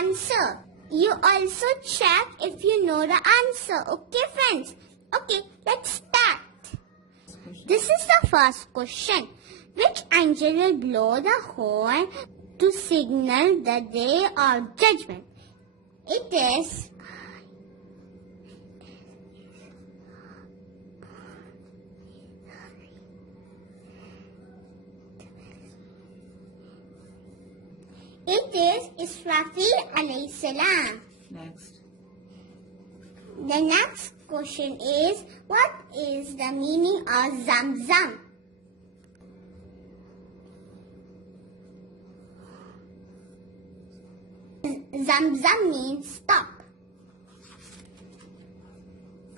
answer. You also check if you know the answer. Okay, friends? Okay, let's start. This is the first question. Which angel will blow the horn to signal the day of judgment? It is Israfil alayhi salam. Next. The next question is, what is the meaning of Zamzam? Zamzam means stop.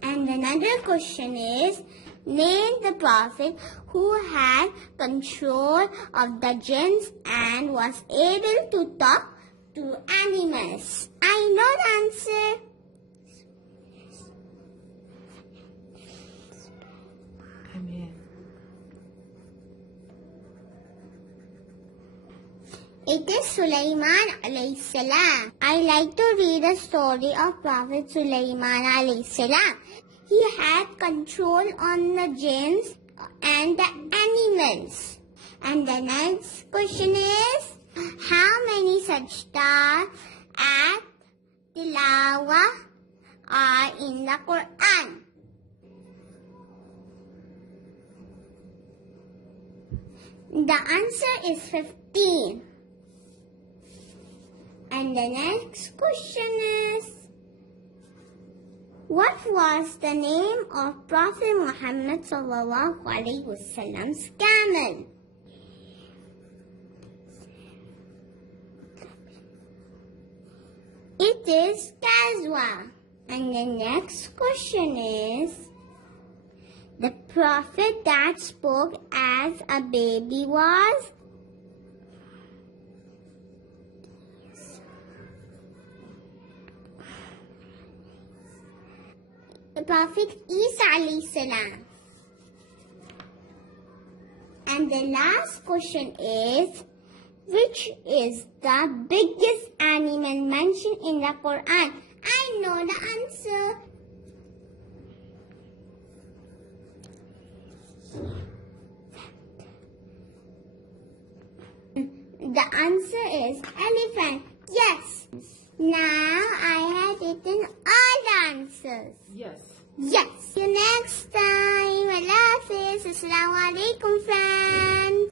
And another question is, name the prophet who had control of the jinns and was able to talk to animals. I know the answer. Amen. It is Sulaiman alayhi salam. I like to read the story of Prophet Sulaiman alayhi salam. He had control on the jinns and the animals. And the next question is, how many sajda at tilawa are in the Quran? The answer is 15. And the next question is, what was the name of Prophet Muhammad sallallahu alaihi wasallam's camel? It is Kazwa. And the next question is, the prophet that spoke as a baby was? The Prophet Isa alayhi salam. And the last question is, which is the biggest animal mentioned in the Quran? I know the answer. The answer is elephant. Yes. Now I have written all the answers. Yes. Yes. See you next time. Allah Hafiz. Assalamu alaikum, friends.